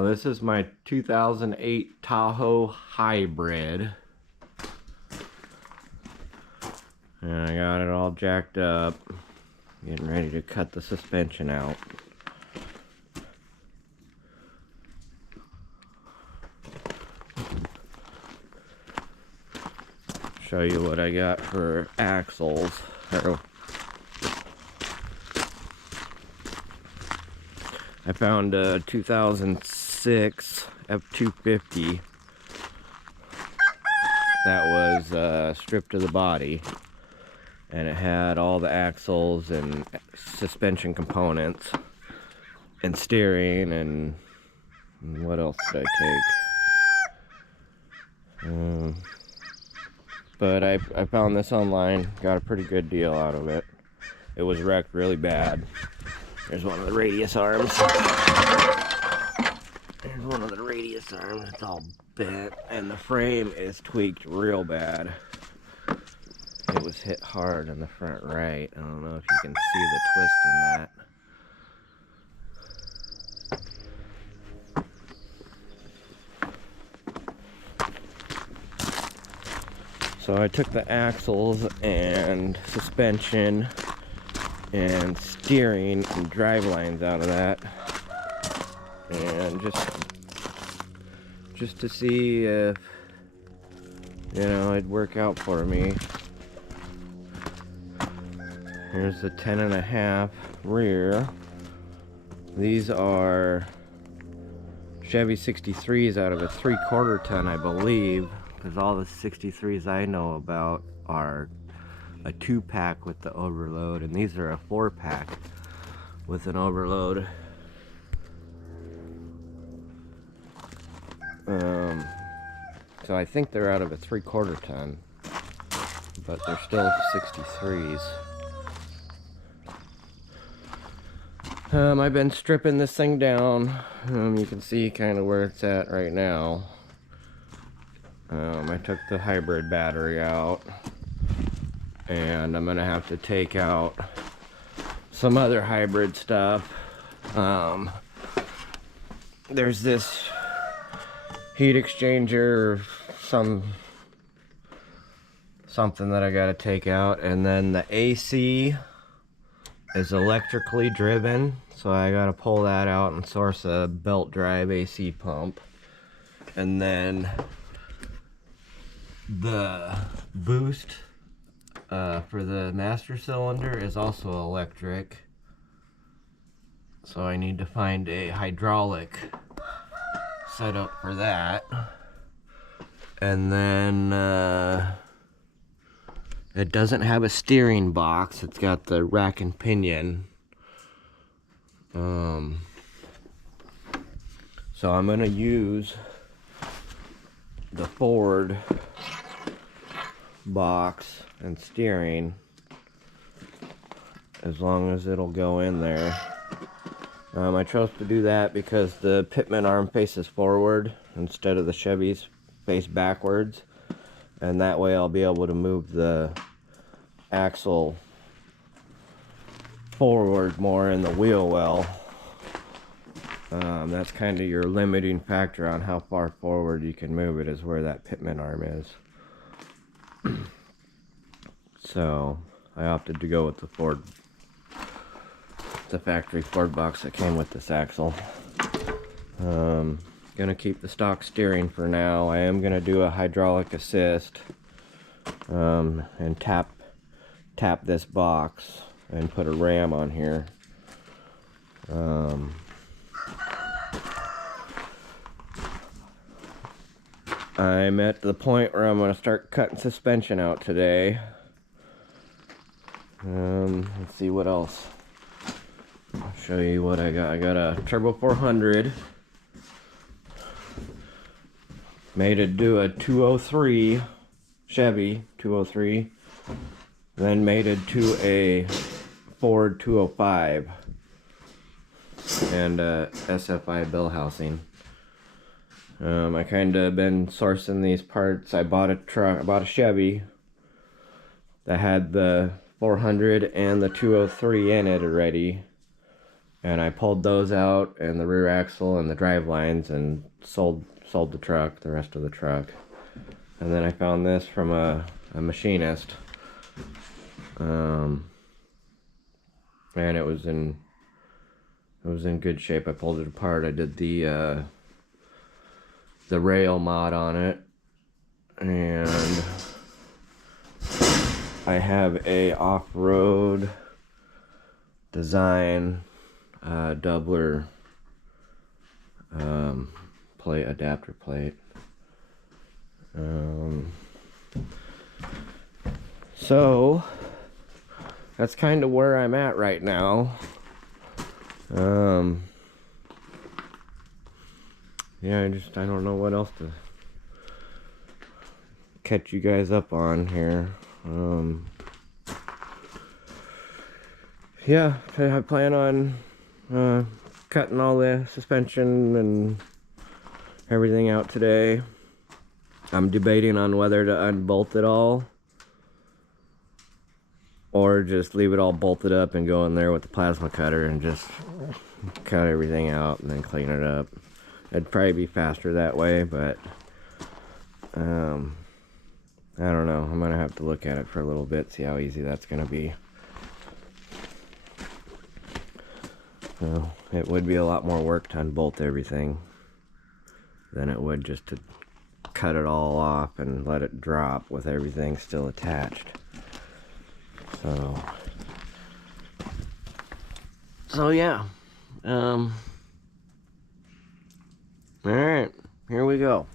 So this is my 2008 Tahoe hybrid. And I got it all jacked up. Getting ready to cut the suspension out. Show you what I got for axles. I found a 2006 F250 that was stripped of the body, and it had all the axles and suspension components and steering, and what else did I take? But I found this online, got a pretty good deal out of it. It was wrecked really bad. There's one of the radius arms. There's one of the radius arms. It's all bent, and the frame is tweaked real bad. It was hit hard in the front right. I don't know if you can see the twist in that. So I took the axles and suspension and steering and drive lines out of that, and just to see if, you know, it'd work out for me. Here's the 10.5 rear. These are Chevy 63s out of a 3/4 ton, I believe, because all the 63s I know about are a 2-pack with the overload, and these are a 4-pack with an overload. So I think they're out of a 3/4 ton, but they're still 63s. I've been stripping this thing down. You can see kind of where it's at right now. I took the hybrid battery out, and I'm gonna have to take out some other hybrid stuff. There's this heat exchanger, something that I gotta take out, and then the AC is electrically driven, so I gotta pull that out and source a belt drive AC pump. And then the boost for the master cylinder is also electric, so I need to find a hydraulic setup for that. And then it doesn't have a steering box, it's got the rack and pinion. So I'm gonna use the Ford box and steering, as long as it'll go in there. I chose to do that because the pitman arm faces forward instead of the Chevy's face backwards, and that way I'll be able to move the axle forward more in the wheel well. That's kind of your limiting factor on how far forward you can move it, is where that pitman arm is. So I opted to go with the factory Ford box that came with this axle. Gonna keep the stock steering for now. I am gonna do a hydraulic assist, and tap this box and put a ram on here. I'm at the point where I'm going to start cutting suspension out today. Let's see what else. I'll show you what I got. I got a Turbo 400. Made it do a 203 Chevy 203. Then mated to a Ford 205 and SFI bill housing. I kind of been sourcing these parts. I bought a Chevy that had the 400 and the 203 in it already, And I pulled those out, and the rear axle and the drive lines, and sold the truck, the rest of the truck. And then I found this from a machinist, and it was in good shape. I pulled it apart. I did the rail mod on it, and I have a off-road design doubler plate, adapter plate. So that's kind of where I'm at right now. Yeah, I don't know what else to catch you guys up on here. Yeah, I plan on cutting all the suspension and everything out today. I'm debating on whether to unbolt it all or just leave it all bolted up and go in there with the plasma cutter and just cut everything out and then clean it up. It'd probably be faster that way, but I don't know. I'm gonna have to look at it for a little bit, see how easy that's gonna be. So it would be a lot more work to unbolt everything than it would just to cut it all off and let it drop with everything still attached. So yeah. All right, here we go.